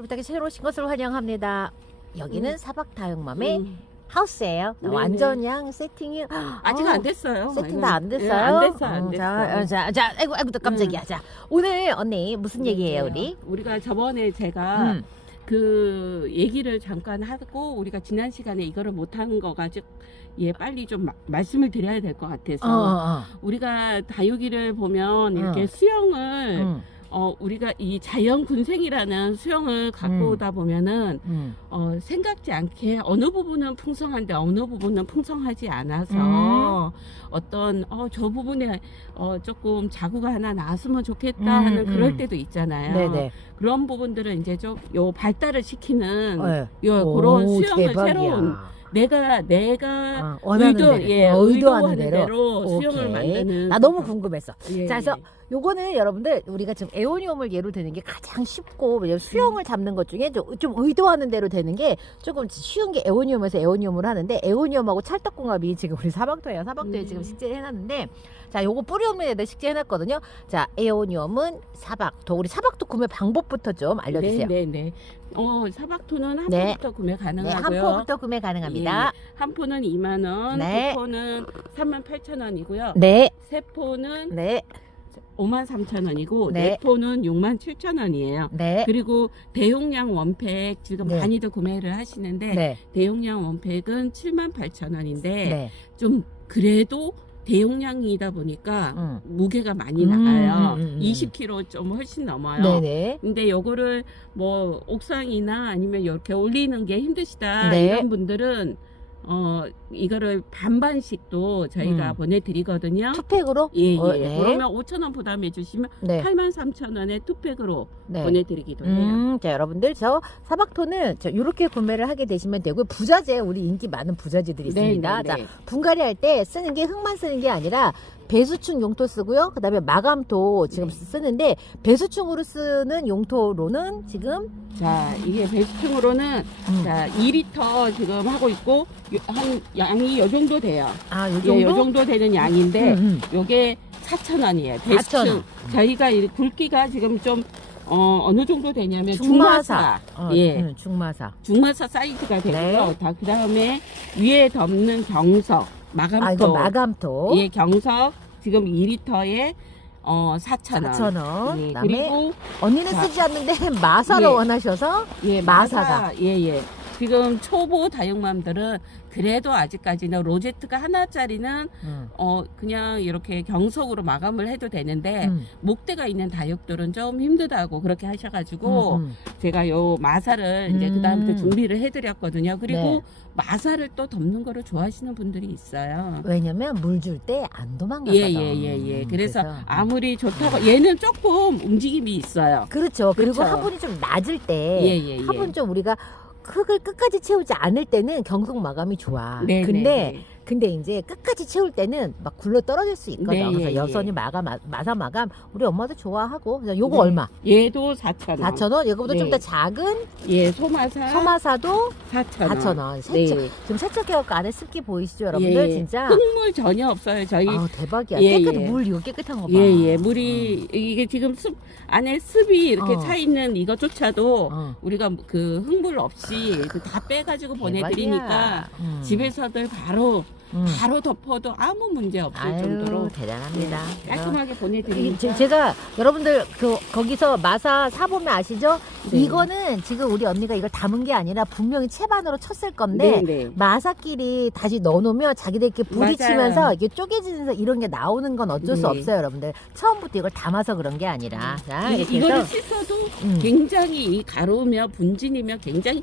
부탁에 새로 오신 것을 환영합니다. 여기는 사박 다육맘의 하우스예요. 네네. 완전 그냥 세팅이 아직 안 됐어요. 세팅 다 안 됐어요. 예, 안 됐어, 안 됐어. 자, 아이고 깜짝이야. 자, 오늘 언니 무슨 얘기예요, 우리? 우리가 저번에 제가 그 얘기를 잠깐 하고 우리가 지난 시간에 이거를 못한 거 가지고 빨리 좀 말씀을 드려야 될 것 같아서 우리가 다육이를 보면 이렇게 수영을 우리가 이 자연 군생이라는 수영을 갖고 오다 보면은 생각지 않게 어느 부분은 풍성한데 어느 부분은 풍성하지 않아서 어떤 저 부분에 조금 자구가 하나 나왔으면 좋겠다 하는 그럴 때도 있잖아요. 네네. 그런 부분들은 이제 좀 요 발달을 시키는 요 그런 수영을 대박이야. 새로운 내가 원하는 의도하는 대로 수영을 오케이. 만드는 나 너무 궁금했어. 예, 자, 그래서 요거는 여러분들 우리가 지금 에오니움을 예로 드는 게 가장 쉽고 왜냐면 수영을 잡는 것 중에 좀 의도하는 대로 되는 게 조금 쉬운 게 에오니움에서 에오니움을 하는데 에오니움하고 찰떡궁합이 지금 우리 사박토예요. 사박토에 지금 식재를 해놨는데 자, 요거 뿌리 없는 애들 식재해놨거든요. 자, 에오니움은 사박토. 우리 사박토 구매 방법부터 좀 알려주세요. 네네. 사박토는 한 네. 포부터 구매 네, 가능하고요. 한 포부터 구매 가능합니다. 예. 한 포는 2만 원, 네. 두 포는 38,000원이고요. 네, 세 포는 네, 53,000원이고 네. 네 포는 67,000원이에요. 네. 그리고 대용량 원팩 지금 네. 많이들 구매를 하시는데 네, 대용량 원팩은 78,000원인데 네. 좀 그래도 대용량이다 보니까 무게가 많이 음, 나가요. 20kg 좀 훨씬 넘어요. 네네. 근데 요거를 뭐 옥상이나 아니면 이렇게 올리는 게 힘드시다 네. 이런 분들은 이거를 반반씩도 저희가 보내드리거든요. 투팩으로? 예. 네. 그러면 5,000원 부담해 주시면 네. 83,000원에 투팩으로 네. 보내드리기도 해요. 자, 여러분들 저 사박토는 이렇게 구매를 하게 되시면 되고 부자재 우리 인기 많은 부자재들이 있습니다. 네. 자, 분갈이 할 때 쓰는 게 흙만 쓰는 게 아니라 배수충 용토 쓰고요. 그다음에 마감토 지금 쓰는데 배수충으로 쓰는 용토로는 지금 자, 이게 배수충으로는 자 2리터 지금 하고 있고 한 양이 요 정도 돼요. 요 정도? 요 정도 되는 양인데 요게 4,000원이에요. 배수충. 4,000원. 저희가 이 굵기가 지금 좀 어느 정도 되냐면 중마사. 중마사. 중마사. 중마사 사이즈가 되고요. 네. 다 그다음에 위에 덮는 경석, 마감토. 이거 마감토. 예, 경석 지금 2리터에 4,000원. 4,000원. 예, 그다음에 그리고 언니는 쓰지 않는데 마사로 예. 원하셔서 예, 마사가. 예. 지금 초보 다육맘들은 그래도 아직까지는 로제트가 하나짜리는 그냥 이렇게 경석으로 마감을 해도 되는데 목대가 있는 다육들은 좀 힘들다고 그렇게 하셔가지고 제가 요 마사를 이제 그 다음부터 준비를 해드렸거든요. 그리고 네. 마사를 또 덮는 거를 좋아하시는 분들이 있어요. 왜냐면 물 줄 때 안 도망가거든. 예. 그래서 아무리 좋다고 얘는 조금 움직임이 있어요. 그렇죠. 그리고 그렇죠. 화분이 좀 낮을 때 예. 화분 좀 우리가 흙을 끝까지 채우지 않을 때는 경석 마감이 좋아. 네, 근데 이제 끝까지 채울 때는 막 굴러 떨어질 수 있거든. 네, 그래서 예. 여선이 마사 마감 우리 엄마도 좋아하고. 그래서 요거 네. 얼마? 얘도 4,000원. 4,000원. 이거보다 좀 네. 더 작은 예, 소마사 소마사도 4,000원. 4,000원. 지금 세척해갖고 안에 습기 보이시죠, 여러분들? 예. 진짜. 흙물 전혀 없어요. 저희 대박이야. 예, 깨끗 예. 물 이거 깨끗한 거 봐. 예. 물이 이게 지금 안에 습이 이렇게 차 있는 이것조차도 우리가 그 흙물 없이 다 빼가지고 보내드리니까 집에서들 바로 덮어도 아무 문제 없을 정도로 대단합니다. 깔끔하게 보내드리니까. 제가 여러분들 거기서 마사 사보면 아시죠? 네. 이거는 지금 우리 언니가 이걸 담은 게 아니라 분명히 채반으로 쳤을 건데 네. 마사끼리 다시 넣어놓으면 자기들끼리 부딪히면서 맞아요. 이게 쪼개지면서 이런 게 나오는 건 어쩔 수 네. 없어요, 여러분들. 처음부터 이걸 담아서 그런 게 아니라. 자, 이렇게 이거를 해서 씻어도 굉장히 이 가루며 분진이며 굉장히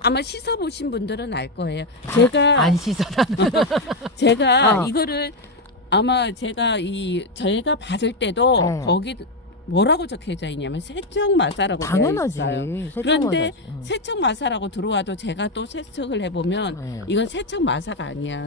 아마 씻어보신 분들은 알 거예요. 제가 안 씻어라. 제가 이거를 아마 저희가 받을 때도 네. 거기 뭐라고 적혀져 있냐면 세척 마사라고 당연하지. 되어 있어요. 세척 그런데 마사지. 세척 마사라고 들어와도 제가 또 세척을 해보면 이건 세척 마사가 아니야.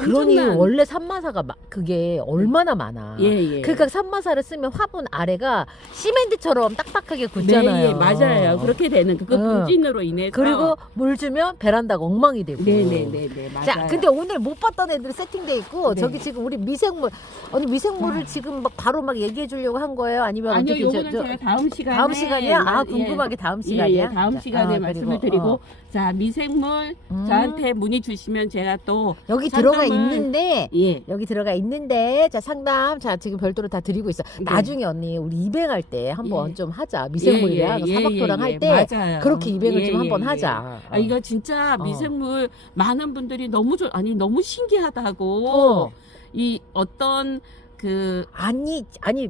그러니 엄청난- 원래 산마사가 그게 얼마나 많아. 예. 그러니까 산마사를 쓰면 화분 아래가 시멘트처럼 딱딱하게 굳잖아요. 네, 맞아요. 그렇게 되는 그 분진으로 인해서 그리고 물 주면 베란다가 엉망이 되고. 네네네 맞아요. 자, 근데 오늘 못 봤던 애들 세팅돼 있고 네. 저기 지금 우리 미생물을 지금 막 바로 막 얘기해 주려고 한 거예요? 아니면 아니요, 어떻게 요거는 제가 다음 시간에 다음 시간이야? 아, 궁금하게 다음 시간이야? 다음 자, 시간에 말씀을 드리고 자, 미생물 저한테 문의 주시면 제가 또 여기 들어가 상담을- 있는데 예. 여기 들어가 있는데 자 상담 자 지금 별도로 다 드리고 있어. 네. 나중에 언니 우리 입행할 때 한번 예. 좀 하자. 미생물이랑 사박도랑 할 때 맞아요. 그렇게 입행을 좀 예, 한번 예, 하자. 아, 이거 진짜 어. 미생물 많은 분들이 너무 너무 신기하다고 어. 이 어떤 그 아니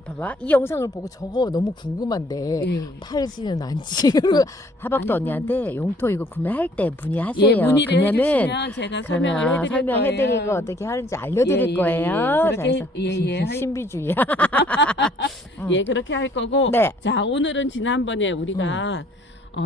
봐봐 이 영상을 보고 저거 너무 궁금한데 예. 팔지는 않지. 그리고 사박도 아니, 언니한테 용토 이거 구매할 때 문의하세요. 예, 문의를 그러면은 해주시면 제가 설명을 설명해드릴 거예요. 거 어떻게 하는지 알려드릴 예, 거예요. 예. 그렇게, 자, 예. 신비주의야. 예, 그렇게 할 거고. 네. 자, 오늘은 지난번에 우리가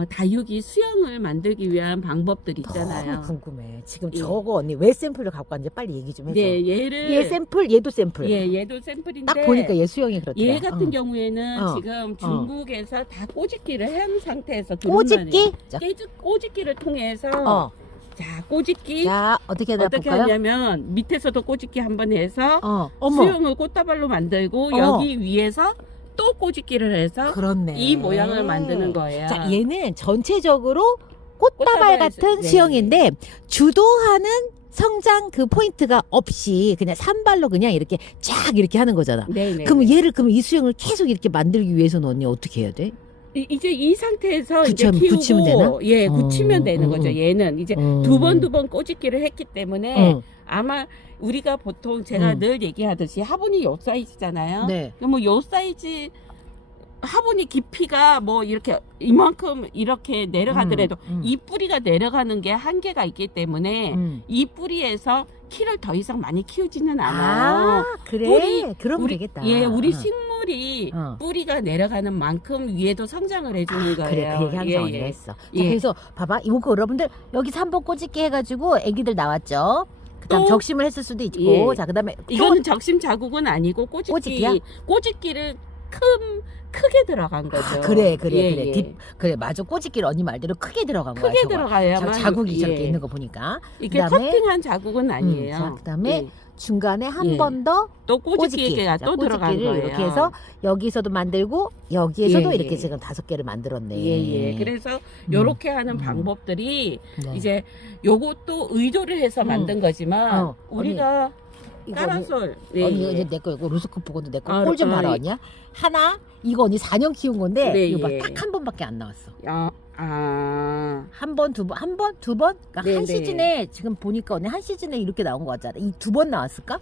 다육이 수영을 만들기 위한 방법들 있잖아요. 너무 궁금해. 지금 예. 저거 언니 왜 샘플을 갖고 왔는지 빨리 얘기 좀 해줘. 네, 얘를 얘 샘플, 얘도 샘플. 예, 얘도 샘플인데 딱 보니까 얘 수영이 그렇더라. 얘 같은 어. 경우에는 어. 지금 중국에서 다 꼬집기를 한 상태에서 들어온 꼬집기? 자, 꼬집기를 통해서 어. 자, 꼬집기 자, 어떻게 해야 어떻게 볼까요? 하냐면 밑에서도 꼬집기 한번 해서 어머. 수영을 꽃다발로 만들고 어. 여기 위에서 또 꼬집기를 해서 그렇네. 이 모양을 만드는 거예요. 자, 얘는 전체적으로 꽃다발 꽃다발, 같은 네. 수영인데 주도하는 성장 그 포인트가 없이 그냥 산발로 그냥 이렇게 쫙 이렇게 하는 거잖아. 네네. 그럼 얘를 그럼 이 수영을 계속 이렇게 만들기 위해서는 언니 어떻게 해야 돼? 이제 이 상태에서 이제 굳히면- 키우고 굳히면 되나? 예, 굳히면 되는 거죠. 얘는 이제 두 번 꼬집기를 했기 때문에 아마 우리가 보통 제가 늘 얘기하듯이 화분이 요 사이즈잖아요. 네. 그럼 요 사이즈 화분이 깊이가 뭐 이렇게 이만큼 이렇게 내려가더라도 이 뿌리가 내려가는 게 한계가 있기 때문에 이 뿌리에서 키를 더 이상 많이 키우지는 않아요. 그래. 뿌리, 그러면 되겠다. 예, 우리 식물이 어. 뿌리가 내려가는 만큼 위에도 성장을 해주는 거예요. 그래, 그 얘기 항상 예, 언니가 예. 했어. 자, 예. 그래서 봐봐, 이거 여러분들 여기서 한번 꼬집기 해가지고 애기들 나왔죠. 그다음 또- 적심을 했을 수도 있고, 예. 자 그다음에 이거는 적심 자국은 아니고 꼬집기야? 꼬집기를 크게 들어간 거죠. 그래, 예, 그래, 예. 그래, 맞아. 꼬집기를 언니 말대로 크게 들어간 거야. 크게 저거. 들어가야만 자국이 예. 저렇게 있는 거 보니까. 이게 그다음에 커팅한 자국은 아니에요. 자, 그다음에 예. 중간에 한 예. 번 더 또 꼬집기. 꼬집기가 자, 또 들어간 꼬집기를 거예요. 이렇게 해서 여기서도 만들고 여기에서도 예, 이렇게 예. 지금 5개를 만들었네. 예. 그래서 요렇게 하는 방법들이 네. 이제 요것도 의도를 해서 만든 거지만 우리가 이거 까라솔 언니 이제 내 거 이거 루스코프 건데 내 거 아, 꼴 좀 아, 봐라 예. 언니야. 하나 이거 언니 4년 키운 건데 네, 이거 예. 봐 딱 한 번밖에 안 나왔어. 한 번, 두 번, 한 번, 두 번? 그러니까 네, 한 네. 시즌에 지금 보니까 언니 한 시즌에 이렇게 나온 거 같잖아. 이 2번 나왔을까?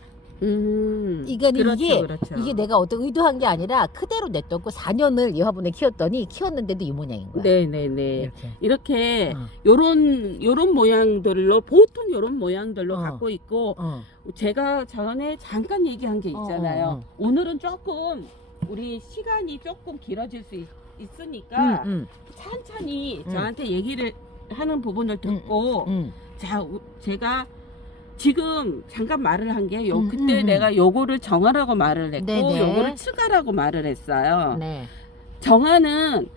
이게 그렇죠. 이게 내가 어떤 의도한 게 아니라 그대로 냈던 거 4년을 이 화분에 키웠는데도 이 모양인 거야. 네네네. 이렇게 어. 요런 모양들로 보통 요런 모양들로 어. 갖고 있고 어. 제가 전에 잠깐 얘기한 게 있잖아요. 오늘은 조금 우리 시간이 조금 길어질 수 있으니까 천천히 저한테 얘기를 하는 부분을 듣고 자 제가 지금 잠깐 말을 한 게 그때 내가 요거를 정하라고 말을 했고 네네. 요거를 추가라고 말을 했어요. 네. 정하는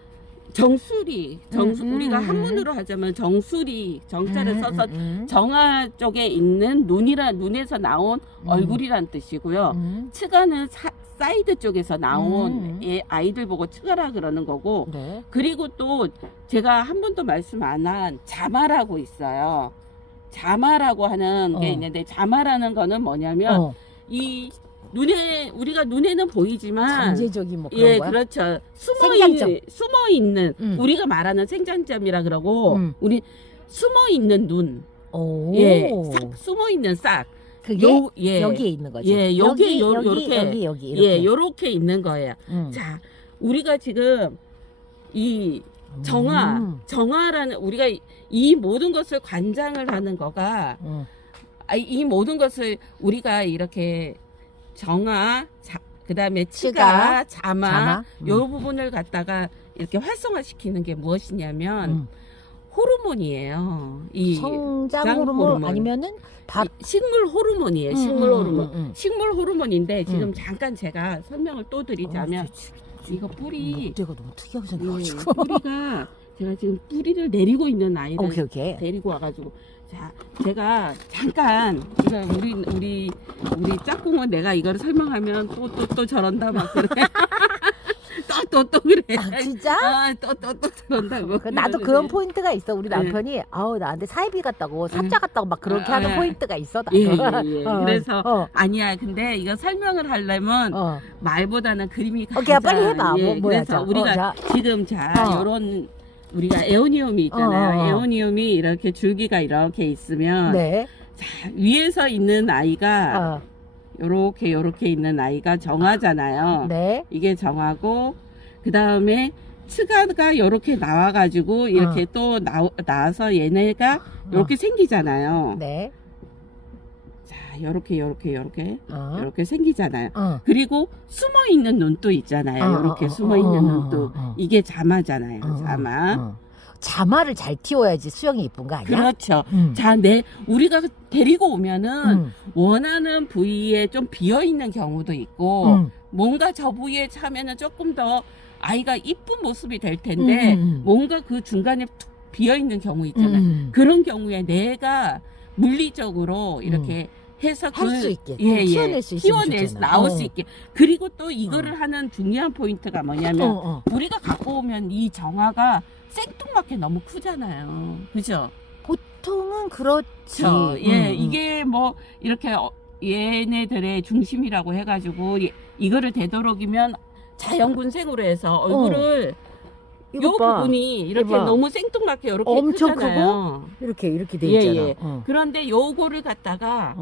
정수리 우리가 음. 한문으로 하자면 정수리 정자를 써서 정화 쪽에 있는 눈에서 나온 얼굴이란 뜻이고요. 측아는 사이드 쪽에서 나온 아이들 보고 측아라 그러는 거고 네. 그리고 또 제가 한 번도 말씀 안 한 자마라고 있어요. 자마라고 하는 게 있는데 자마라는 거는 뭐냐면 이 우리가 눈에는 보이지만 잠재적인 뭐 그런 예, 거야? 그렇죠. 생장점. 숨어 있는 우리가 말하는 생장점이라 그러고 우리 숨어 있는 눈. 오. 예. 숨어 있는 싹. 그게 예. 여기에 있는 거지. 예, 여기 여기 요렇게 이렇게. 예, 요렇게 있는 거예요. 자, 우리가 지금 이 정화라는 우리가 이 모든 것을 관장을 하는 거가 이 모든 것을 우리가 이렇게 그다음에 치가, 자마, 요 부분을 갖다가 이렇게 활성화시키는 게 무엇이냐면 호르몬이에요. 이 성장 호르몬 아니면은 식물 호르몬이에요. 식물 호르몬. 식물 호르몬인데 지금 잠깐 제가 설명을 또 드리자면 이거 뿌리 목대가 너무 특이하게 생겨가지고 뿌리가 제가 지금 뿌리를 내리고 있는 아이를 오케이. 데리고 와가지고 자 제가 잠깐 이거 우리 짝꿍은 내가 이거를 설명하면 또 저런다 막 그래. 또 또 그래. 아, 진짜? 또 그런다고. 나도 그런 포인트가 있어. 우리 남편이 아우 나한테 사이비 같다고 사자 같다고 막 그렇게 하는 포인트가 있어. 나도. 예. 그래서 아니야. 근데 이거 설명을 하려면 말보다는 그림이 가장. 오케이, 빨리 해봐. 뭐야? 그래서 우리가 지금 요런 우리가 에오니움이 있잖아요. 에오니움이 이렇게 줄기가 이렇게 있으면 네. 자, 위에서 있는 아이가 요렇게 있는 아이가 정화잖아요. 네. 이게 정화고 그 다음에 츠가가 요렇게 나와가지고 이렇게 또 나와서 얘네가 요렇게 생기잖아요. 네. 자, 요렇게 생기잖아요. 그리고 숨어 있는 눈도 있잖아요. 요렇게 숨어 있는 눈도 이게 자마잖아요. 자마. 자마를 잘 틔워야지 수영이 이쁜 거 아니야? 그렇죠. 자, 우리가 데리고 오면은 원하는 부위에 좀 비어 있는 경우도 있고 뭔가 저 부위에 차면은 조금 더 아이가 이쁜 모습이 될 텐데 뭔가 그 중간에 툭 비어 있는 경우 있잖아요. 그런 경우에 내가 물리적으로 이렇게 해서 할 수 있게 키워낼 수 있게 나올 수 있게. 그리고 또 이거를 하는 중요한 포인트가 뭐냐면 우리가 갖고 오면 이 정화가 생뚱맞게 너무 크잖아요. 그죠? 보통은 그렇지. 이게 뭐 이렇게 얘네들의 중심이라고 해가지고 이거를 되도록이면 자연군생으로 해서 얼굴을 요 부분이 이렇게 너무 생뚱맞게 이렇게 엄청 크잖아요. 크고 이렇게 돼 있잖아. 그런데 요거를 갖다가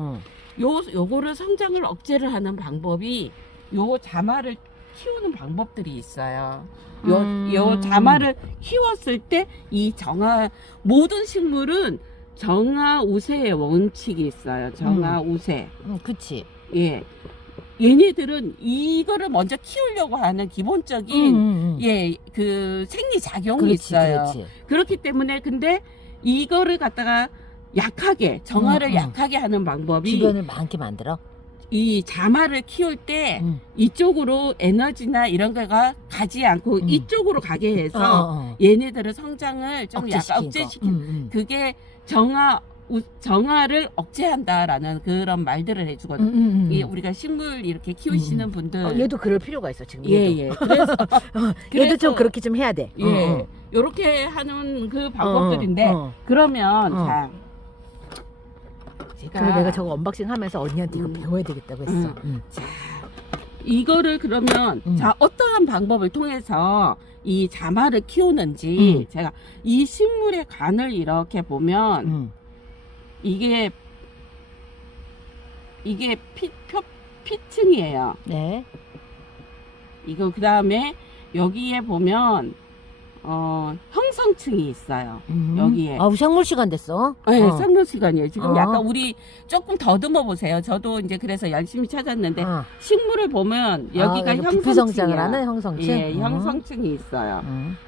요거를 성장을 억제를 하는 방법이 요 자마를 키우는 방법들이 있어요. 요 자마를 키웠을 때 이 정화 모든 식물은 정화우세의 원칙이 있어요. 정화우세. 그치. 예. 얘네들은 이거를 먼저 키우려고 하는 기본적인 그 생리 작용이 있어요. 그렇지. 그렇기 때문에 근데 이거를 갖다가 약하게 정화를 약하게 하는 방법이 주변을 많게 만들어. 이 자마를 키울 때 이쪽으로 에너지나 이런 거가 가지 않고 이쪽으로 가게 해서 얘네들의 성장을 좀 약간 억제시키는 그게 정화를 억제한다라는 그런 말들을 해주거든요. 이 우리가 식물 이렇게 키우시는 분들 얘도 그럴 필요가 있어 지금. 그래서 얘도 좀 그렇게 좀 해야 돼. 요렇게 하는 그 방법들인데 그러면 자 그래 내가 저거 언박싱 하면서 언니한테 이거 배워야 되겠다고 했어. 자, 이거를 그러면 자 어떠한 방법을 통해서 이 자마를 키우는지 제가 이 식물의 간을 이렇게 보면 이게 피층이에요. 네. 이거 그 다음에 여기에 보면 형성층이 있어요. 여기에. 생물 시간 됐어? 네, 생물 시간이에요. 지금 약간 우리 조금 더듬어 보세요. 저도 이제 그래서 열심히 찾았는데 식물을 보면 여기가 부피성장을 하는 형성층? 예, 형성층이 있어요.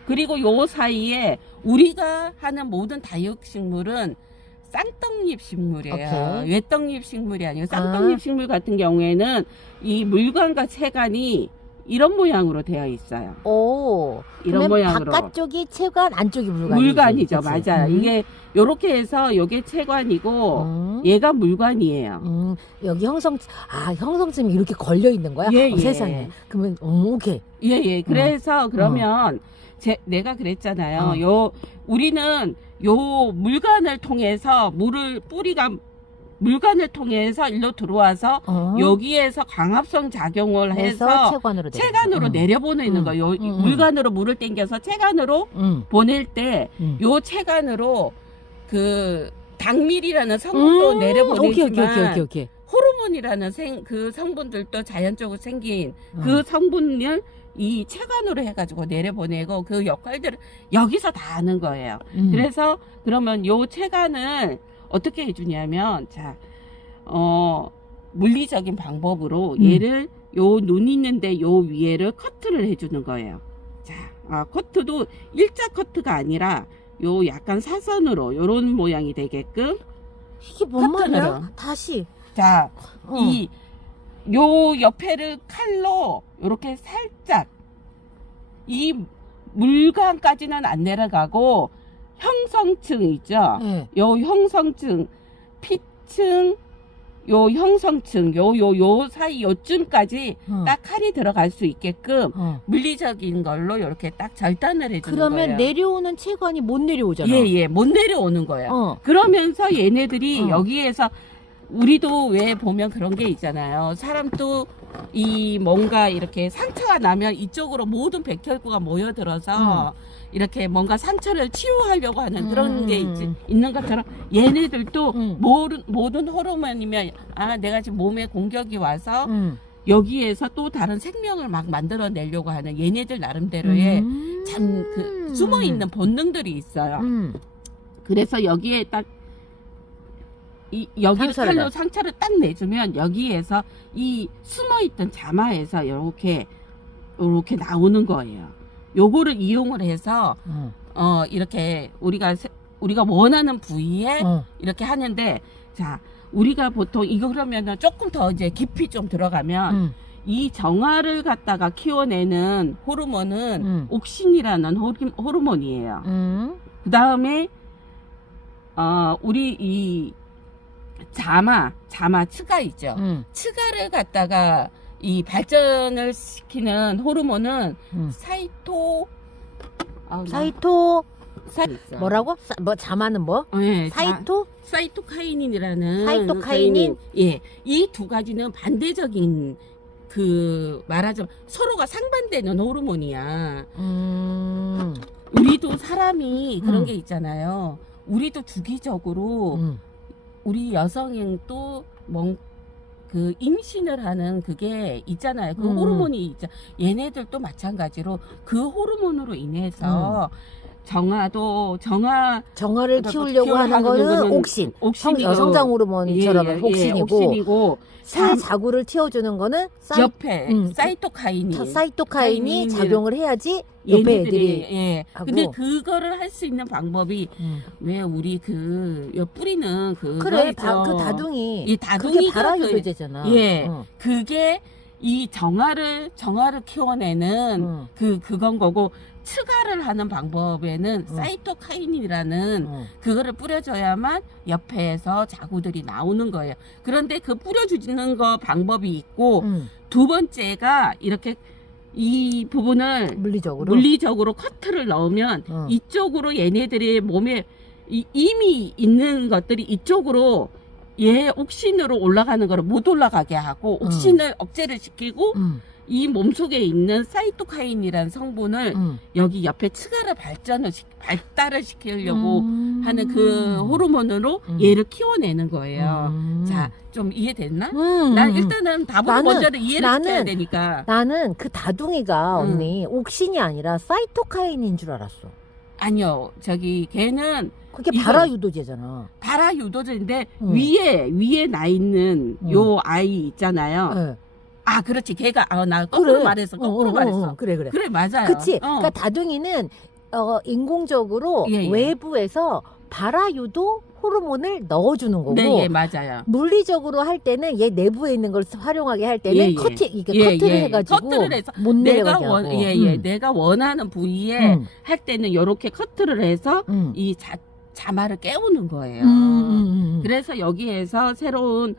그리고 요 사이에 우리가 하는 모든 다육식물은 쌍떡잎 식물이에요. 외떡잎 식물이 아니고 쌍떡잎 식물 같은 경우에는 이 물관과 채관이 이런 모양으로 되어 있어요. 이런 모양으로. 바깥쪽이 채관, 안쪽이 물관이죠. 물관이죠. 맞아요. 이게 요렇게 해서 요게 채관이고 얘가 물관이에요. 여기 형성층이 이렇게 걸려 있는 거야? 세상에. 그러면 오케이. 그래서 그러면 내가 그랬잖아요. 우리는 요 물관을 통해서 뿌리가 물관을 통해서 일로 들어와서 여기에서 광합성 작용을 해서 체관으로 내려보내는 거예요. 물관으로 물을 땡겨서 체관으로 보낼 때 요 체관으로 그 당밀이라는 성분도 내려보내지만 호르몬이라는 그 성분들도 자연적으로 생긴 그 성분을 이 체관으로 해가지고 내려보내고 그 역할들을 여기서 다 하는 거예요. 그래서 그러면 요 체관을 어떻게 해주냐면 물리적인 방법으로 얘를 요 눈 있는데 요 위에를 커트를 해주는 거예요. 자, 커트도 일자 커트가 아니라 요 약간 사선으로 요런 모양이 되게끔 이게 뭔 말이야? 다시. 자, 요 옆에를 칼로 요렇게 살짝 이 물관까지는 안 내려가고 형성층 있죠? 요 형성층, 피층, 요 형성층 요 사이 요쯤까지 어. 딱 칼이 들어갈 수 있게끔 어. 물리적인 걸로 이렇게 딱 절단을 해주는 그러면 거예요. 내려오는 채관이 못 내려오잖아. 예, 못 내려오는 거예요. 어. 그러면서 얘네들이 어. 여기에서 우리도 왜 보면 그런 게 있잖아요. 사람도 이 뭔가 이렇게 상처가 나면 이쪽으로 모든 백혈구가 모여들어서 이렇게 뭔가 상처를 치유하려고 하는 그런 게 있는 것처럼 얘네들도 모든 호르몬이면 내가 지금 몸에 공격이 와서 여기에서 또 다른 생명을 막 만들어내려고 하는 얘네들 나름대로의 참 그 숨어있는 본능들이 있어요. 그래서 여기에 딱 여기를 칼로 상처를 딱 내주면 여기에서 이 숨어있던 자마에서 이렇게 나오는 거예요. 요거를 이용을 해서 이렇게 우리가 원하는 부위에 이렇게 하는데, 자 우리가 보통 이거 그러면은 조금 더 이제 깊이 좀 들어가면 이 정화를 갖다가 키워내는 호르몬은 옥신이라는 호르몬이에요. 그 다음에 우리 이 자마 치가 있죠. 치가를 갖다가 이 발전을 시키는 호르몬은 사이토 뭐라고? 뭐 자마는 뭐? 네, 사이토카이닌이라는 사이토카이닌? 예, 이 두 가지는 반대적인 그 말하자면 서로가 상반되는 호르몬이야. 우리도 사람이 그런 게 있잖아요. 우리도 주기적으로 우리 여성도 그 임신을 하는 그게 있잖아요. 그 호르몬이 있죠. 얘네들도 마찬가지로 그 호르몬으로 인해서 정화를 키우려고 하는 거는 옥신. 성장 호르몬처럼 옥신이고 새 자구를 틔워주는 거는 옆에 사이토카인이 작용을 해야지 옆에 애들이 하고. 근데 그거를 할 수 있는 방법이 왜 우리 뿌리는 그래 그 다둥이 이 다둥이가 그게 발화유도제잖아. 그게 이 정화를 키워내는 그건 거고, 츠가를 하는 방법에는 사이토카이닌이라는 그거를 뿌려줘야만 옆에서 자구들이 나오는 거예요. 그런데 그 뿌려주는 거 방법이 있고, 두 번째가 이렇게 이 부분을 물리적으로 커트를 넣으면 이쪽으로 얘네들이 몸에 이미 있는 것들이 이쪽으로 옥신으로 올라가는 거를 못 올라가게 하고 옥신을 억제를 시키고 이 몸속에 있는 사이토카인이라는 성분을 여기 옆에 츠가를 발달을 시키려고 하는 그 호르몬으로 얘를 키워내는 거예요. 자, 좀 이해됐나? 난 일단은 다보다 먼저는 이해를 시켜야 되니까. 나는 그 다둥이가 언니 옥신이 아니라 사이토카인인 줄 알았어. 아니요, 걔는 그게 발화유도제잖아. 발화유도제인데 위에 나 있는 요 아이 있잖아요. 그렇지. 걔가 나 거꾸로 말했어. 그래, 맞아요. 그치. 그러니까 다둥이는 인공적으로 외부에서 발화유도 호르몬을 넣어주는 거고, 네, 맞아요. 물리적으로 할 때는 얘 내부에 있는 걸 활용하게 할 때는 커트를 해가지고 못 내려가게 하고. 내가 원하는 부위에 할 때는 이렇게 커트를 해서 이 자마를 깨우는 거예요. 그래서 여기에서 새로운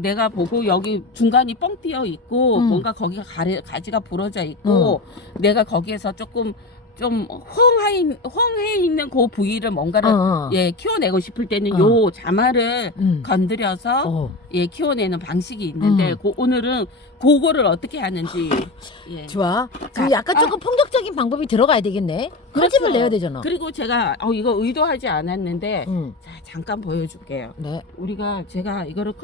내가 보고 여기 중간이 뻥 띄어 있고 뭔가 거기가 가지가 부러져 있고 내가 거기에서 좀 헝해 있는 그 부위를 뭔가를 키워내고 싶을 때는 요 자마를 건드려서 키워내는 방식이 있는데 오늘은 그거를 어떻게 하는지. 좋아. 그 약간 조금 폭력적인 방법이 들어가야 되겠네. 흠집을 내야 되잖아. 그리고 제가 이거 의도하지 않았는데 자, 잠깐 보여줄게요. 네. 제가 이거를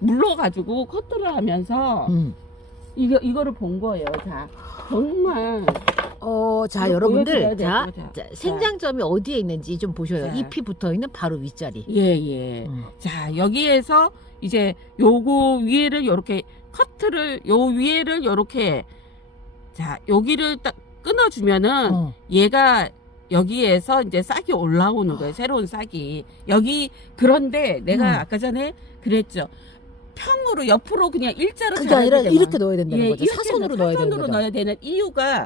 물러가지고 커트를 하면서 이거를 본 거예요. 자, 정말. 자, 여러분들. 자, 생장점이 어디에 있는지 좀 보셔요. 자. 잎이 붙어 있는 바로 윗자리. 자, 여기에서 이제 요거 위에를 요렇게 요 위에를 요렇게, 자, 여기를 딱 끊어주면은 얘가 여기에서 이제 싹이 올라오는 거예요. 새로운 싹이. 그런데 내가 아까 전에 그랬죠. 평으로 옆으로 그냥 일자로 그게 아니라 이렇게 넣어야 된다는 거죠. 사선으로 넣어야 되는 거죠. 넣어야 되는 이유가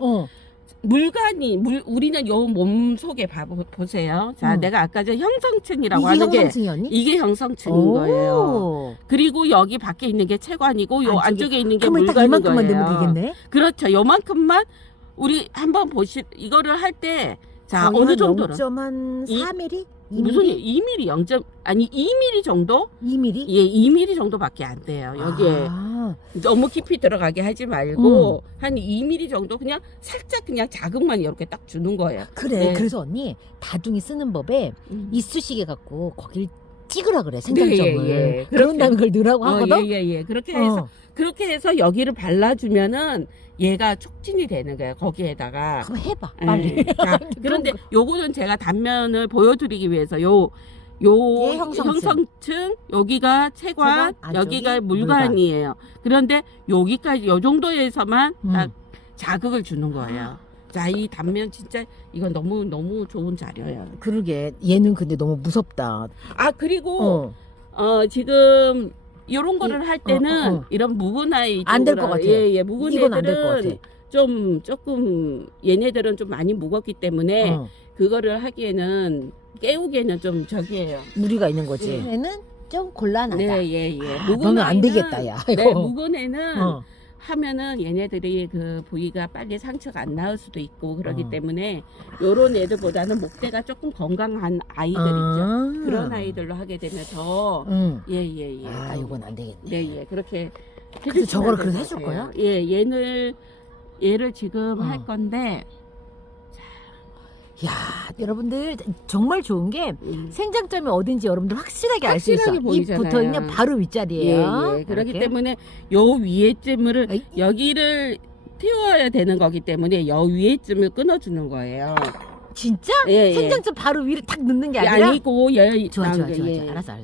물관이 우리는 요 몸 속에 보세요. 자, 내가 아까 전 형성층이라고 이게 하는 게 형성층이었니? 이게 형성층인 거예요. 그리고 여기 밖에 있는 게 체관이고 요 안쪽에 있는 게 그러면 딱 물관인 이만큼만 거예요. 넣으면 되겠네. 그렇죠. 요만큼만 우리 한번 이거를 할 때 자, 어느 정도로 0.4mm? 무슨 2mm 2mm 정도? 2mm? 예, 2mm 정도밖에 안 돼요. 여기에 아, 너무 깊이 들어가게 하지 말고 한 2mm 정도 그냥 살짝 그냥 자극만 이렇게 딱 주는 거예요. 그래. 네. 그래서 언니 다둥이 쓰는 법에 이쑤시개 갖고 거길 찍으라 그래. 네, 생장점을. 예. 그런 다음에 그걸 넣으라고 하거든. 예. 그렇게 해서 여기를 발라주면은 얘가 촉진이 되는 거예요. 거기에다가. 한번 해봐. 빨리. 자, 그런데 요거는 제가 단면을 보여드리기 위해서 요 얘 형성층. 형성층, 여기가 체관, 안쪽이 여기가 물관이에요. 그런데 여기까지 요 정도에서만 딱 자극을 주는 거예요. 자, 이 단면 진짜 이건 너무 좋은 자료예요. 그러게. 얘는 근데 너무 무섭다. 아, 그리고 지금 이런 거를 할 때는 어. 이런 묵은 아이 안 될 것 같아. 예, 묵은 이건 안 될 것 같아. 애들은 조금 얘네들은 좀 많이 무겁기 때문에 그거를 하기에는 깨우기에는 좀 저기예요. 무리가 있는 거지. 예. 얘는 좀 곤란하다. 네, 예. 아, 너는 안 되겠다, 야. 네, 이거. 묵은 애는 어. 하면은 얘네들이 그 부위가 빨리 상처가 안 나을 수도 있고 그러기 어. 때문에 요런 애들보다는 목대가 조금 건강한 아이들 있죠. 그런 아이들로 하게 되면 더 예. 아, 이건 안 되겠네. 네, 그렇게 그래서 저거를 그래서 해줄 해줄 것 거야? 같아요. 예, 얘를 지금 할 건데 야, 여러분들 정말 좋은 게 생장점이 어딘지 여러분들 확실하게 알 수 있어. 확실하게 보이잖아요. 입 붙어 있는 바로 윗자리예요. 예. 그렇기 이렇게. 때문에 요 위에쯤을 에이. 여기를 틔워야 되는 거기 때문에 요 위에쯤을 끊어주는 거예요. 진짜? 예, 예. 생장점 바로 위를 탁 넣는 게 아니라? 아니고 좋아. 예. 알았어.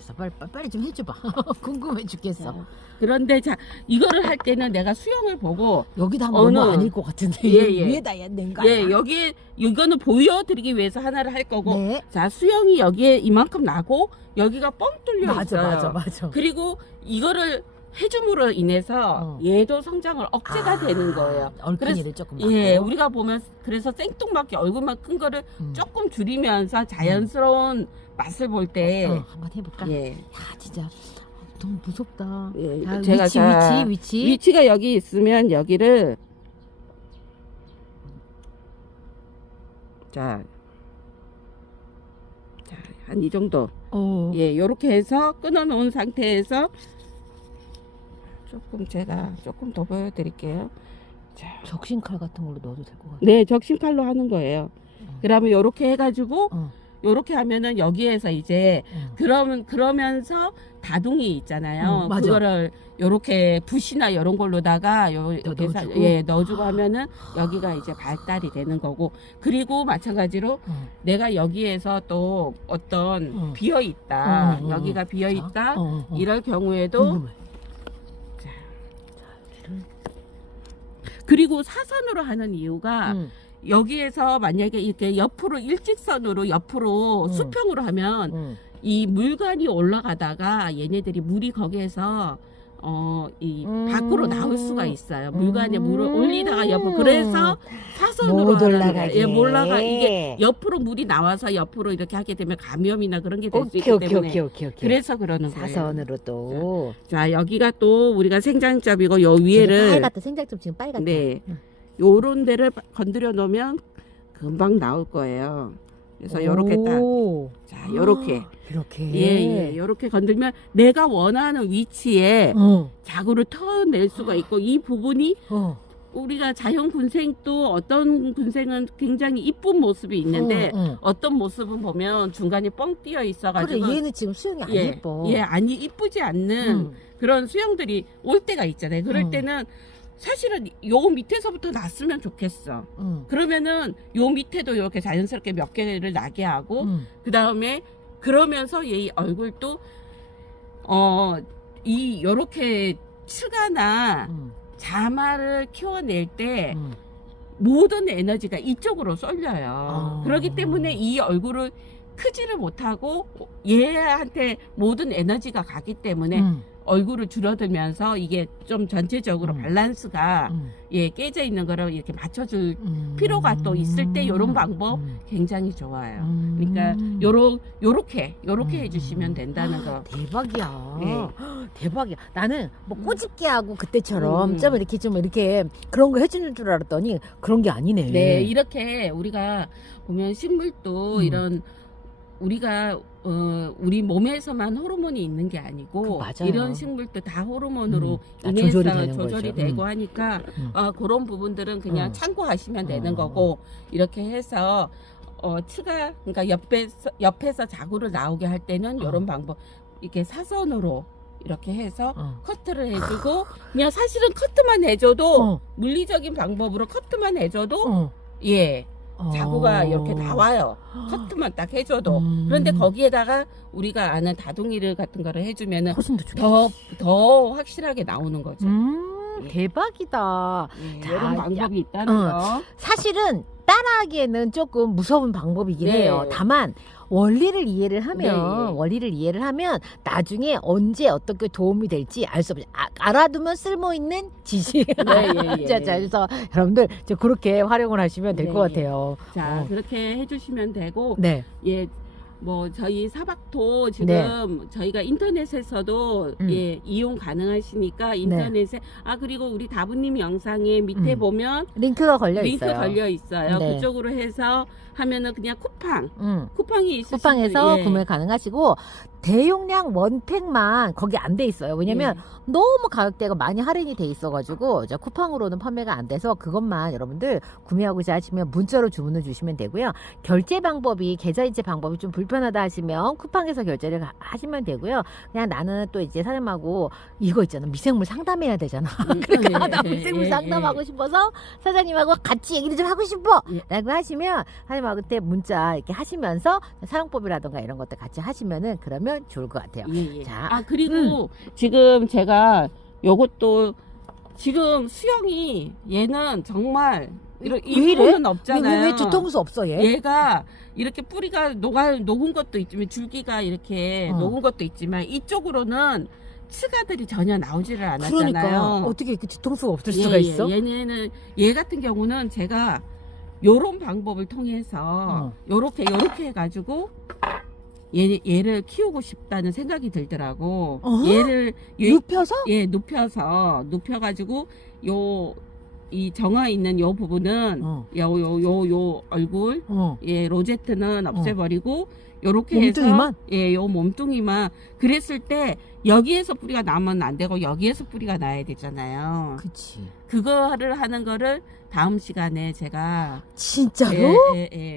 빨리 좀 해줘봐. 궁금해 죽겠어. 자, 그런데 자 이거를 할 때는 내가 수영을 보고 여기다 하면 너무 아닐 것 같은데. 예. 위에다 해야 되는 거 아니야? 예 여기에 이거는 보여드리기 위해서 하나를 할 거고 네. 자 수영이 여기에 이만큼 나고 여기가 뻥 뚫려 있어요. 맞아. 그리고 이거를 해줌으로 인해서 얘도 성장을 억제가 되는 거예요. 얼큰이를 조금 예, 받고. 우리가 보면 그래서 생뚱맞게 얼굴만 큰 거를 조금 줄이면서 자연스러운 맛을 볼 때 한번 해볼까? 예. 야, 진짜 너무 무섭다. 예, 야, 제가 위치. 위치가 여기 있으면 여기를 자, 한 이 정도. 예, 요렇게 해서 끊어 놓은 상태에서 제가 조금 더 보여드릴게요. 자, 적신칼 같은 걸로 넣어도 될 것 같아. 네, 적신칼로 하는 거예요. 그러면 요렇게 해가지고 요렇게 하면은 여기에서 이제 그러면서 다둥이 있잖아요. 맞아. 그거를 요렇게 붓이나 이런 걸로다가 이렇게 넣어주고? 넣어주고 하면은 여기가 이제 발달이 되는 거고 그리고 마찬가지로 내가 여기에서 또 어떤 비어 있다 여기가 비어 있다 이럴 경우에도 자, 그리고 사선으로 하는 이유가 여기에서 만약에 이렇게 옆으로 일직선으로 옆으로 수평으로 하면 이 물관이 올라가다가 얘네들이 물이 거기에서 이 밖으로 나올 수가 있어요. 물관에 물을 올리다가 옆으로 그래서 사선으로 못 하는 올라가게. 거예요. 예, 몰라가 이게 옆으로 물이 나와서 옆으로 이렇게 하게 되면 감염이나 그런 게 될 수 있기 때문에 오케이. 그래서 그러는 거예요. 사선으로 또. 자 여기가 또 우리가 생장점이고 요 위에를 빨갛다. 생장점 지금 빨갛다. 네. 요런 데를 건드려 놓으면 금방 나올 거예요. 그래서 요렇게 딱. 자, 요렇게. 이렇게. 예. 요렇게 건들면 내가 원하는 위치에 자구를 터낼 수가 있고 이 부분이 우리가 자연 군생도 어떤 군생은 굉장히 이쁜 모습이 있는데 어떤 모습은 보면 중간에 뻥 띄어 있어가지고 그래, 얘는 지금 수영이 안 예뻐. 아니 이쁘지 않는 그런 수영들이 올 때가 있잖아요. 그럴 때는 사실은 요 밑에서부터 났으면 좋겠어. 그러면은 요 밑에도 이렇게 자연스럽게 몇 개를 나게 하고 그 다음에 그러면서 얘 얼굴도 이 요렇게 츠가나 자마를 키워낼 때 모든 에너지가 이쪽으로 쏠려요. 그렇기 때문에 이 얼굴을 크지를 못하고 얘한테 모든 에너지가 가기 때문에 얼굴을 줄어들면서 이게 좀 전체적으로 밸런스가 예 깨져 있는 거를 이렇게 맞춰줄 필요가 또 있을 때 이런 방법 굉장히 좋아요. 그러니까 요렇게 해주시면 된다는 거. 대박이야. 네. 대박이야. 나는 뭐 꼬집게 하고 그때처럼 좀 이렇게 그런 거 해주는 줄 알았더니 그런 게 아니네. 네, 이렇게 우리가 보면 식물도 이런 우리가 우리 몸에서만 호르몬이 있는 게 아니고 맞아요. 이런 식물도 다 호르몬으로 다 인해서 조절이 되는 조절이 거죠. 되고 하니까 그런 부분들은 그냥 참고하시면 되는 어. 거고 이렇게 해서 치가 그러니까 옆에서 자구를 나오게 할 때는 이런 방법 이렇게 사선으로 이렇게 해서 커트를 해주고 그냥 사실은 커트만 해줘도 물리적인 방법으로 커트만 해줘도 예 자구가 이렇게 나와요. 커트만 딱 해줘도. 그런데 거기에다가 우리가 아는 다둥이를 같은 거를 해주면은 훨씬 더 좋겠다. 더 확실하게 나오는 거죠. 예. 대박이다. 예, 자, 이런 방법이 있다는 거. 사실은 따라하기에는 조금 무서운 방법이긴 네. 해요. 다만 원리를 이해를 하면 나중에 언제 어떻게 도움이 될지 알 수 없죠. 알아두면 쓸모 있는 지식. 예. 자, 그래서 여러분들 그렇게 활용을 하시면 될 것 같아요. 자, 그렇게 해주시면 되고, 네. 예, 뭐 저희 사박토 지금 저희가 인터넷에서도 예 이용 가능하시니까 인터넷에 그리고 우리 다부님 영상에 밑에 보면 링크가 걸려 링크 있어요. 걸려 있어요. 네. 그쪽으로 해서 하면은 그냥 쿠팡이 있으시면 쿠팡에서 예. 구매 가능하시고 대용량 원팩만 거기 안 돼 있어요. 왜냐면 너무 가격대가 많이 할인이 돼 있어가지고 쿠팡으로는 판매가 안 돼서 그것만 여러분들 구매하고자 하시면 문자로 주문을 주시면 되고요. 결제 방법이 계좌이체 방법이 좀 불편하다 하시면 쿠팡에서 결제를 하시면 되고요. 그냥 나는 또 이제 사장님하고 이거 있잖아, 미생물 상담해야 되잖아. 그러니까 나 미생물 상담하고 싶어서 사장님하고 같이 얘기를 좀 하고 싶어 라고 하시면 사장님하고 그때 문자 이렇게 하시면서 사용법이라던가 이런 것들 같이 하시면은 그러면 좋을 것 같아요. 자, 그리고 지금 제가 요것도 지금 수영이 얘는 정말 이런 이물은 없잖아요. 왜 뒤통수 없어 얘? 얘가 이렇게 뿌리가 녹은 것도 있지만 줄기가 이렇게 녹은 것도 있지만 이쪽으로는 치가들이 전혀 나오지를 않았잖아요. 그러니까 어떻게 이렇게 뒤통수가 없을 수가 있어? 얘 같은 경우는 제가 요런 방법을 통해서 요렇게 해가지고 얘를 키우고 싶다는 생각이 들더라고. 얘를 눕혀서? 예, 눕혀가지고 이 정화 있는 요 부분은 요 얼굴 예 로제트는 없애버리고 요렇게 몸뚱이만? 해서 요 몸뚱이만 그랬을 때 여기에서 뿌리가 나면 안 되고 여기에서 뿌리가 나야 되잖아요. 그치. 그거를 하는 거를 다음 시간에 제가 진짜로?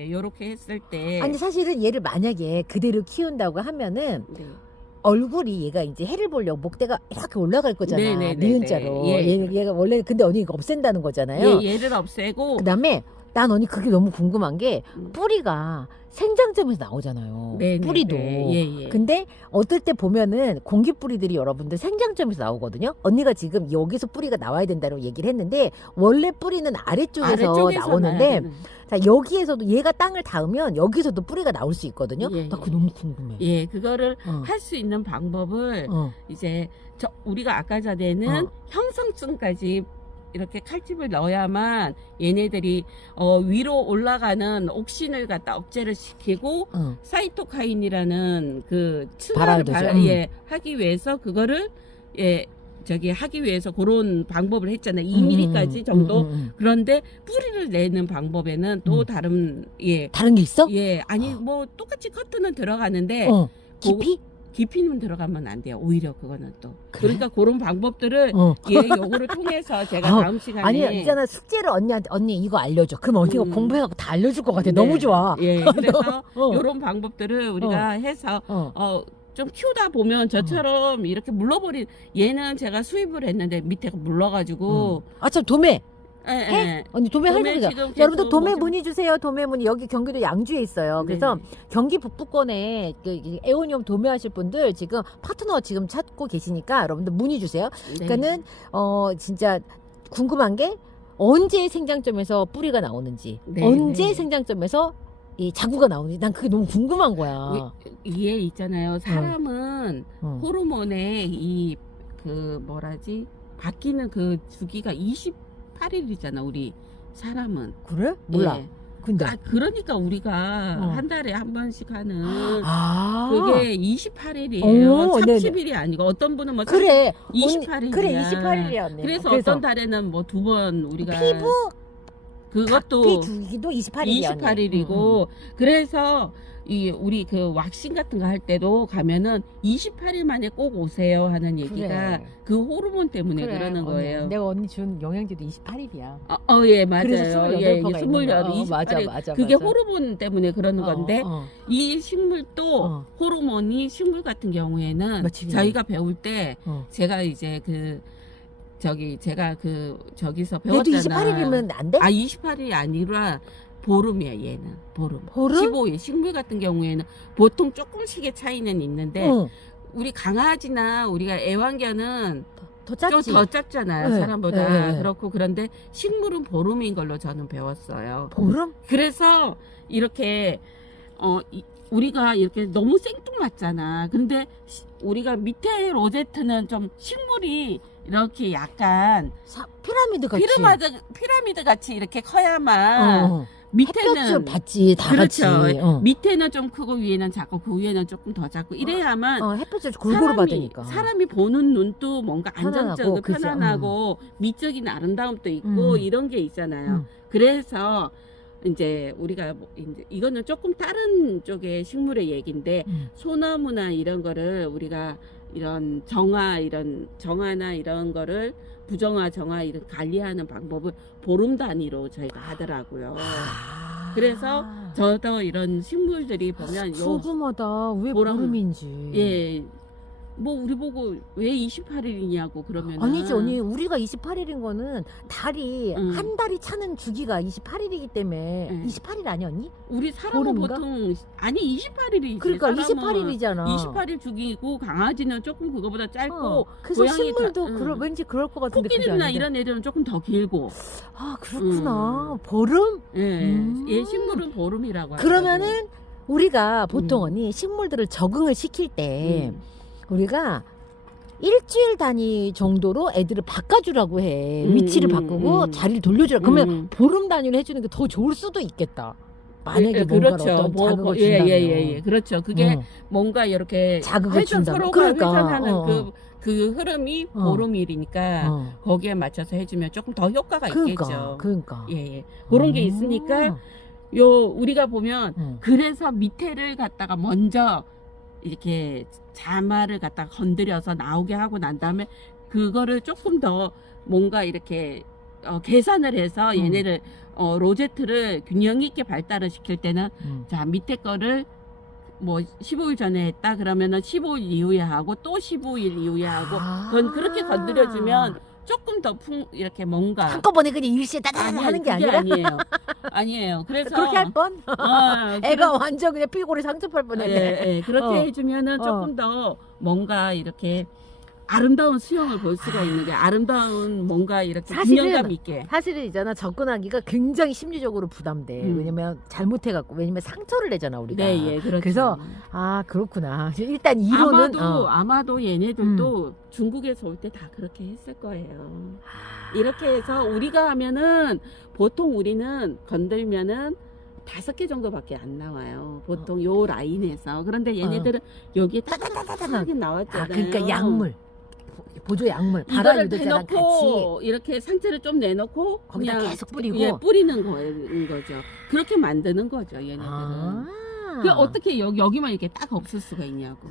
요렇게 했을 때 아니 사실은 얘를 만약에 그대로 키운다고 하면은 얼굴이 얘가 이제 해를 보려고 목대가 이렇게 올라갈 거잖아. 니은자로. 얘가 원래 근데 언니 이거 없앤다는 거잖아요. 얘를 없애고 그다음에 난 언니 그게 너무 궁금한 게 뿌리가 생장점에서 나오잖아요. 뿌리도. 근데 어떨 때 보면은 공기 뿌리들이 여러분들 생장점에서 나오거든요. 언니가 지금 여기서 뿌리가 나와야 된다고 얘기를 했는데 원래 뿌리는 아래쪽에서 나오는데 자, 여기에서도 얘가 땅을 닿으면 여기서도 뿌리가 나올 수 있거든요. 나 그거 너무 궁금해. 그거를 할 수 있는 방법을 이제 우리가 아까 전에는 형성층까지 이렇게 칼집을 넣어야만 얘네들이 위로 올라가는 옥신을 갖다 억제를 시키고 사이토카인이라는 그 층을 하기 위해서 그거를 하기 위해서 그런 방법을 했잖아요. 2mm까지 정도. 그런데 뿌리를 내는 방법에는 또 다른 다른 게 있어? 아니 뭐 똑같이 커트는 들어가는데 깊이는 들어가면 안 돼요. 오히려 그거는 또. 그러니까 그런 방법들을 요거를 통해서 제가 다음 시간에 아니 있잖아 숙제를 언니 이거 알려줘. 그럼 언니가 공부해갖고 다 알려줄 것 같아. 너무 좋아. 그래서 요런 방법들을 우리가 해서 좀 키우다 보면 저처럼 이렇게 물러버린 얘는 제가 수입을 했는데 밑에가 물러가지고 참 도매 해? 언니 도매 할 거야. 여러분들 도매 문의 주세요. 도매 문의 여기 경기도 양주에 있어요. 그래서 경기 북부권에 그 에오니움 도매하실 분들 지금 파트너 지금 찾고 계시니까 여러분들 문의 주세요. 그러니까는 진짜 궁금한 게 언제 생장점에서 뿌리가 나오는지 언제 생장점에서 이 자구가 나오는지 난 그게 너무 궁금한 거야. 이게 있잖아요. 사람은 호르몬에 이 그 뭐라지 바뀌는 그 주기가 28일이잖아 우리 사람은. 그래? 몰라. 예. 근데 그러니까 우리가 어. 한 달에 한 번씩 하는 아 그게 28일이에요. 오, 30일이 아니고 어떤 분은 뭐 그래 28일이야. 그래 28일이었네. 그래서 어떤 달에는 뭐 2번 우리가 피부 그것도 피 주기도 28일이었네. 28일이고 그래서 이 우리 그 왁싱 같은 거 할 때도 가면은 28일 만에 꼭 오세요 하는 얘기가 그래. 그 호르몬 때문에 그러는 거예요. 내가 언니 준 영양제도 28일이야. 예 맞아요. 그래서 예, 28%가 있는 거야. 28일 맞아. 그게 호르몬 때문에 그러는 건데 어. 이 식물도 어. 호르몬이 식물 같은 경우에는 며칠이나? 저희가 배울 때 어. 제가 이제 제가 저기서 얘도 배웠잖아. 28일이면 안 돼? 28일이 아니라 보름이야 얘는 보름. 보름? 15일 식물 같은 경우에는 보통 조금씩의 차이는 있는데 응. 우리 강아지나 우리가 애완견은 더 좀 짧지. 더 짧잖아요 네, 사람보다. 네. 그렇고 그런데 식물은 보름인 걸로 저는 배웠어요. 보름? 그래서 이렇게 우리가 이렇게 너무 생뚱맞잖아. 근데 우리가 밑에 로제트는 좀 식물이 이렇게 약간 피라미드 같이. 피라미드 같이 이렇게 커야만 햇볕을 밑에는 받지 다 그렇죠. 같이. 밑에는 좀 크고 위에는 작고 그 위에는 조금 더 작고 이래야만 햇볕을 골고루 받으니까. 사람이 보는 눈도 뭔가 안정적이고 그죠. 편안하고 미적인 아름다움도 있고 이런 게 있잖아요. 그래서 이제 우리가 이제 이거는 조금 다른 쪽의 식물의 얘기인데 소나무나 이런 거를 우리가 이런 정화나 이런 거를 부정화, 정화 이런 관리하는 방법을 보름 단위로 저희가 하더라고요. 그래서 저도 이런 식물들이 보면 궁금하다. 왜 보름인지. 예. 뭐 우리 보고 왜 28일이냐고 그러면 아니지 언니 우리가 28일인 거는 달이 응. 한 달이 차는 주기가 28일이기 때문에 응. 28일 아니었니? 우리 사람은 보름인가? 보통 아니 28일이지. 그러니까 28일이잖아. 28일 주기고 강아지는 조금 그거보다 짧고 그래서 고양이 식물도 응. 왠지 그럴 것 같은데 그게 코끼리나 아닌데. 이런 애들은 조금 더 길고. 아 그렇구나. 보름? 예. 얘 식물은 보름이라고 하더라고요. 그러면은 우리가 보통 언니 식물들을 적응을 시킬 때 우리가 일주일 단위 정도로 애들을 바꿔주라고 해. 위치를 바꾸고 자리를 돌려주라. 그러면 보름 단위로 해주는 게 더 좋을 수도 있겠다. 만약에 뭔가 그렇죠. 어떤 자극을 준다면. 예. 그렇죠. 그게 뭔가 이렇게 자극을 준다면. 서로가 그러니까. 회전하는 그 흐름이 보름일이니까 거기에 맞춰서 해주면 조금 더 효과가 있겠죠. 그러니까. 예. 그런 게 있으니까 우리가 보면 그래서 밑에를 갖다가 먼저 이렇게 자마를 갖다가 건드려서 나오게 하고 난 다음에 그거를 조금 더 뭔가 이렇게 계산을 해서 얘네를 로제트를 균형 있게 발달을 시킬 때는 자 밑에 거를 뭐 15일 전에 했다 그러면은 15일 이후에 하고 또 15일 이후에 하고 그건 그렇게 건드려주면 조금 더 이렇게 뭔가 한꺼번에 그냥 일시에 따다다 하는 게 아니라 아니에요. 그래서 그렇게 할 뻔? 애가 완전 그냥 피골이 상처할 뻔했네. 예, 그렇게 해주면은 조금 더 뭔가 이렇게 아름다운 수영을 볼 수가 있는 게 아름다운 뭔가 이렇게 균형감 있게. 사실은 있잖아 접근하기가 굉장히 심리적으로 부담돼. 왜냐면 잘못해갖고 왜냐면 상처를 내잖아 우리가. 네, 예, 그렇죠. 그래서 그렇구나. 일단 이론은 아마도 얘네들도 중국에서 올 때 다 그렇게 했을 거예요. 이렇게 해서 우리가 하면은 보통 우리는 건들면은 5개 정도밖에 안 나와요. 보통 요 라인에서. 그런데 얘네들은 여기에 따다다다다하게 나왔잖아요. 그러니까 약물. 보조 약물, 이거를 발화유도제랑 같이 대놓고 이렇게 상체를 좀 내놓고 거기다 그냥 계속 뿌리고 예, 뿌리는 거죠. 그렇게 만드는 거죠, 얘네들은. 그 어떻게 여기만 이렇게 딱 없을 수가 있냐고.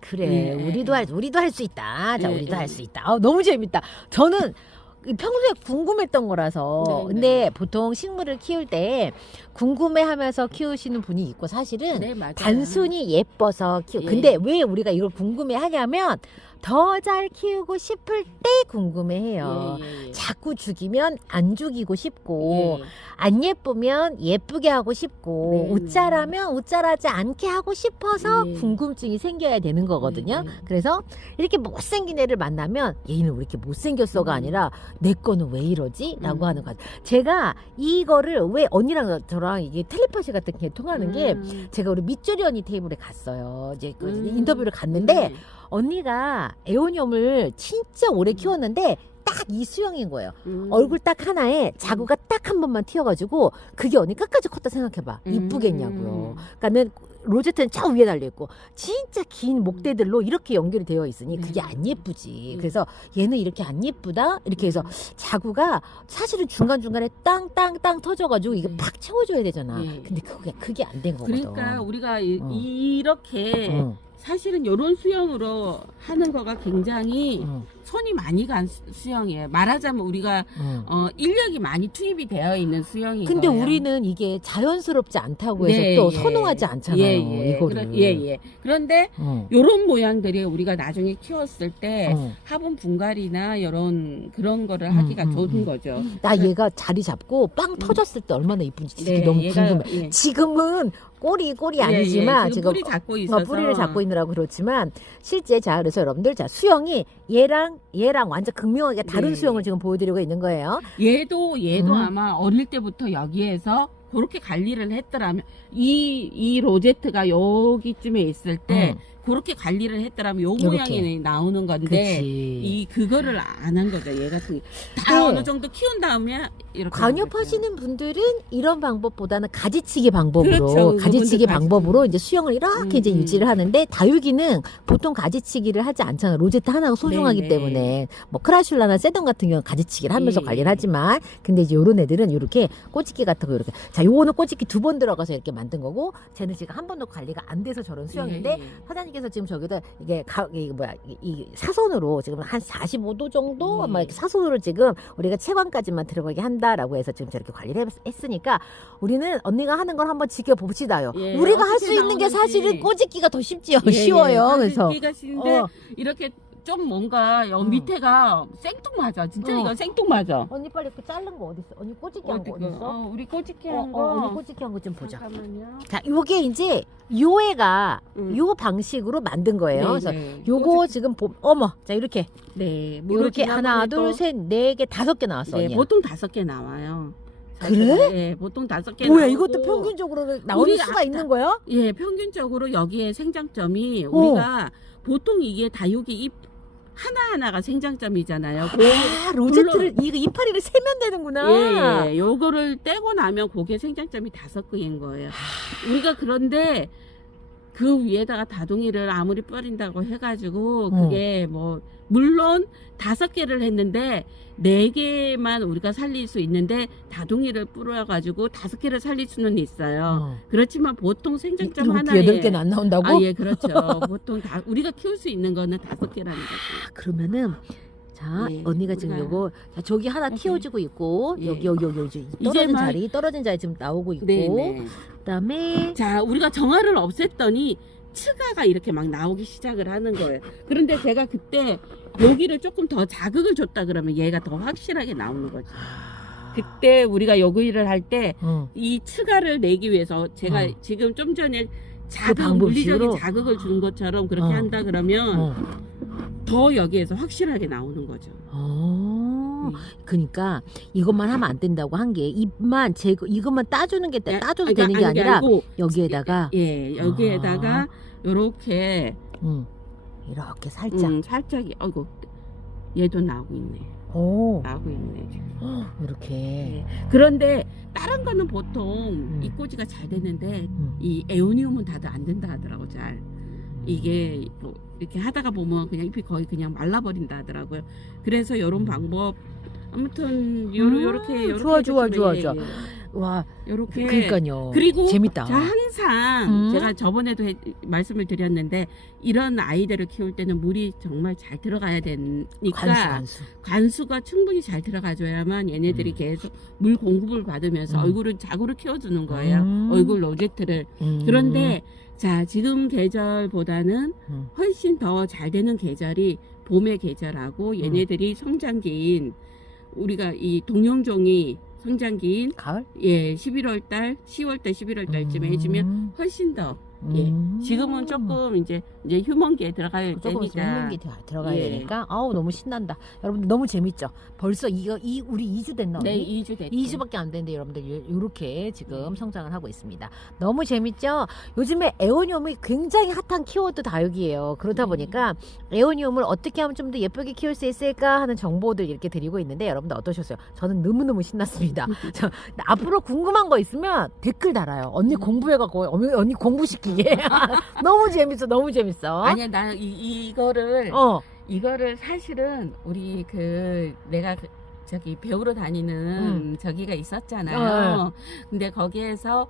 그래. 예, 우리도 할 수 있다. 자, 예, 우리도 예. 할 수 있다. 너무 재밌다. 저는 평소에 궁금했던 거라서. 네, 근데 보통 식물을 키울 때 궁금해하면서 키우시는 분이 있고 사실은 네, 맞아요. 단순히 예뻐서 키우. 예. 근데 왜 우리가 이걸 궁금해하냐면 더 잘 키우고 싶을 때 궁금해해요. 예. 자꾸 죽이면 안 죽이고 싶고 예. 안 예쁘면 예쁘게 하고 싶고 네. 웃자라면 웃자라지 않게 하고 싶어서 네. 궁금증이 생겨야 되는 거거든요. 네. 그래서 이렇게 못생긴 애를 만나면 얘는 왜 이렇게 못생겼어가 아니라 내 거는 왜 이러지? 라고 하는 거 같아요. 제가 이거를 왜 언니랑 저랑 이게 텔레파시 같은 게 통하는 게 제가 우리 밑줄이 언니 테이블에 갔어요. 이제 그 인터뷰를 갔는데 언니가 에오니움을 진짜 오래 키웠는데 딱 이 수영인 거예요. 얼굴 딱 하나에 자구가 딱 한 번만 튀어가지고 그게 언니 끝까지 컸다 생각해봐. 이쁘겠냐고요. 그러니까는 로제트는 저 위에 달려있고 진짜 긴 목대들로 이렇게 연결이 되어 있으니 그게 안 예쁘지. 그래서 얘는 이렇게 안 예쁘다 이렇게 해서 자구가 사실은 중간중간에 땅땅땅 터져가지고 이게 팍 채워줘야 되잖아. 근데 그게 안 된 거거든. 그러니까 우리가 이렇게 사실은 이런 수영으로 하는 거가 굉장히 손이 많이 간 수영이에요. 말하자면 우리가 인력이 많이 투입이 되어 있는 수영이에요. 근데 우리는 이게 자연스럽지 않다고 해서 또 선호하지 않잖아요. 이거를. 그런데 이런 모양들이 우리가 나중에 키웠을 때 화분 분갈이나 이런 그런 거를 하기가 좋은 거죠. 나 얘가 자리 잡고 빵 터졌을 때 얼마나 이쁜지 너무 궁금해. 지금은 꼬리 아니지만 지금 뿌리 잡고 있어서 뿌리를 잡고 있느라고 그렇지만 실제 자 그래서 여러분들 자 수영이 얘랑 완전 극명하게 다른 수영을 지금 보여드리고 있는 거예요. 얘도 아마 어릴 때부터 여기에서 그렇게 관리를 했더라면 이 로제트가 여기쯤에 있을 때 그렇게 관리를 했더라면 요 모양이 나오는 건데 그거를 안 한 거죠. 얘 같은 다 어느 정도 키운 다음에 이렇게 관엽하시는 분들은 이런 방법보다는 가지치기 방법으로 가지치기 방법으로 이제 수영을 이렇게 이제 유지를 하는데 다육이는 보통 가지치기를 하지 않잖아. 로제트 하나가 소중하기 때문에 뭐 크라슐라나 세던 같은 경우는 가지치기를 하면서 관리를 하지만 근데 이제 요런 애들은 이렇게 꼬치기 같은 거 이렇게 자 요거는 꼬치기 2번 들어가서 이렇게 만든 거고 쟤는 지금 한 번도 관리가 안 돼서 저런 수영인데 사장님께서 지금 저기다 이게 이 사선으로 지금 한 45도 정도 아마 이렇게 사선으로 지금 우리가 채광까지만 들어가게 한다라고 해서 지금 저렇게 관리를 했으니까 우리는 언니가 하는 걸 한번 지켜봅시다요. 우리가 할 수 있는 게 사실은 꼬집기가 더 쉽지요. 쉬워요. 그래서 꼬집기가 쉬운데 이렇게 좀 뭔가 밑에가 생뚱맞아. 진짜 이거 생뚱맞아. 언니 빨리 그 자른 거 어디 있어? 언니 꼬집기 한 거 어디 있어? 우리 꼬집기 한 거. 언니 꼬집기 한 거 좀 보자. 잠깐만요. 자, 요게 이제 요애가 요 방식으로 만든 거예요. 그래서 요거 지금 어머, 자 이렇게 이렇게 하나, 둘, 셋, 네 개, 5개 나왔어. 언니야. 보통 5개 나와요. 그래? 네, 보통 5개 뭐야, 나오고. 이것도 평균적으로 나올 수가 있는 거예요? 예, 평균적으로 여기에 생장점이 우리가 보통 이게 다육이 잎 하나하나가 생장점이잖아요. 로제트를 이거 이파리를 세면 되는구나. 예, 요거를 떼고 나면 그게 생장점이 5개인 거예요. 우리가 그런데 그 위에다가 다둥이를 아무리 뿌린다고 해가지고 그게 뭐 물론 5개를 했는데 4개만 우리가 살릴 수 있는데 다둥이를 뿌려가지고 5개를 살릴 수는 있어요. 그렇지만 보통 생장점 하나에 8개는 안 나온다고? 예, 그렇죠. 보통 우리가 키울 수 있는 거는 5개라는 거죠. 그러면은 자, 언니가 지금 요거 자, 저기 하나 틔워주고 있고 여기 떨어진 자리 지금 나오고 있고 그다음에 자, 우리가 정화를 없앴더니 츠가가 이렇게 막 나오기 시작을 하는 거예요. 그런데 제가 그때 여기를 조금 더 자극을 줬다 그러면 얘가 더 확실하게 나오는 거죠. 그때 우리가 여기를 할 때 이 츠가를 내기 위해서 제가 지금 좀 전에 물리적인 자극을 준 것처럼 그렇게 한다 그러면 더 여기에서 확실하게 나오는 거죠. 그러니까 이것만 하면 안 된다고 한 게 잎만 이것만 따주는 게 따줘도 되는 게 아니라 여기에다가 여기에다가 요렇게 이렇게 살짝 살짝이 어이구 얘도 나오고 있네. 나오고 있네 지금. 이렇게. 그런데 다른 거는 보통 이 꼬지가 잘 되는데 이 에오니움은 다들 안 된다 하더라고 잘. 이게 뭐 이렇게 하다가 보면 그냥 잎이 거의 그냥 말라버린다 하더라고요. 그래서 이런 방법 아무튼 요렇게 좋아. 와, 요렇게 그러니까요. 그리고 재밌다. 자, 항상 제가 저번에도 말씀을 드렸는데 이런 아이들을 키울 때는 물이 정말 잘 들어가야 되니까 관수가 충분히 잘 들어가줘야만 얘네들이 계속 물 공급을 받으면서 자구를 키워주는 거예요. 얼굴 로제트를. 그런데 자, 지금 계절보다는 훨씬 더 잘 되는 계절이 봄의 계절하고 얘네들이 성장기인 우리가 이 동용종이 성장기인 가을? 11월달, 10월달, 11월달쯤에 해주면 훨씬 더 예. 지금은 조금 이제 휴먼기에 들어갈 조금 있으면 때니까. 휴먼기 들어가야 예. 되니까 아우 너무 신난다. 여러분들 너무 재밌죠? 벌써 우리 2주 됐나? 네, 언니? 2주 됐죠. 2주밖에 안 됐는데 여러분들 이렇게 지금 성장을 하고 있습니다. 너무 재밌죠? 요즘에 에오니움이 굉장히 핫한 키워드 다육이에요. 그러다 보니까 에오니움을 어떻게 하면 좀 더 예쁘게 키울 수 있을까 하는 정보들 이렇게 드리고 있는데 여러분들 어떠셨어요? 저는 너무너무 신났습니다. 앞으로 궁금한 거 있으면 댓글 달아요. 언니 공부해갖고 언니 공부시키게. 너무 재밌어, 너무 재밌어. 아니야, 나 이거를 사실은 우리 내가 저기 배우러 다니는 저기가 있었잖아요. 근데 거기에서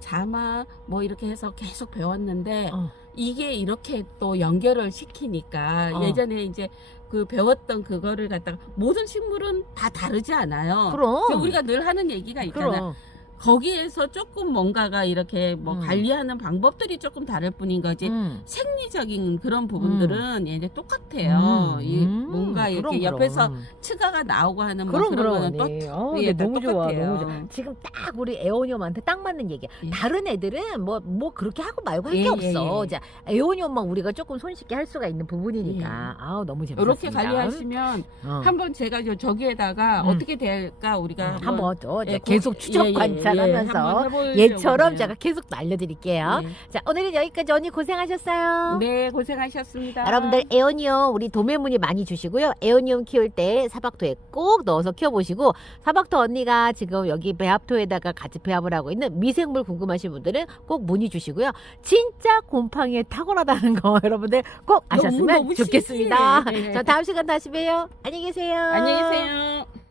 자마 뭐 이렇게 해서 계속 배웠는데 이게 이렇게 또 연결을 시키니까 예전에 이제 그 배웠던 그거를 갖다가 모든 식물은 다 다르지 않아요. 그럼. 우리가 늘 하는 얘기가 있잖아. 그럼. 거기에서 조금 뭔가가 이렇게 뭐 관리하는 방법들이 조금 다를 뿐인 거지 생리적인 그런 부분들은 얘네 똑같아요. 뭔가 이렇게 옆에서 츠가가 나오고 하는 뭐 그런 거는 또 네, 너무 좋아, 똑같아요. 너무 좋아. 지금 딱 우리 에오니움한테 딱 맞는 얘기야. 예. 다른 애들은 뭐 그렇게 하고 말고 할 게 예, 없어. 예. 자, 에오니움만 우리가 조금 손쉽게 할 수가 있는 부분이니까 아우 너무 재밌었습니다. 이렇게 관리하시면 한번 제가 저기에다가 어떻게 될까 우리가 한번 또 예, 계속 추적 관찰하면서 한번 해보려고 얘처럼 그래요. 제가 계속 알려드릴게요. 예. 자, 오늘은 여기까지. 언니 고생하셨어요. 네, 고생하셨습니다. 여러분들 에오니움 우리 도매문의 많이 주시고요. 에오니움 키울 때 사박토에 꼭 넣어서 키워보시고, 사박토 언니가 지금 여기 배합토에다가 같이 배합을 하고 있는 미생물 궁금하신 분들은 꼭 문의 주시고요. 진짜 곰팡이에 탁월하다는 거 여러분들 꼭 아셨으면 너무 좋겠습니다. 신기해. 네. 자, 다음 시간 다시 봬요. 안녕히 계세요. 안녕히 계세요.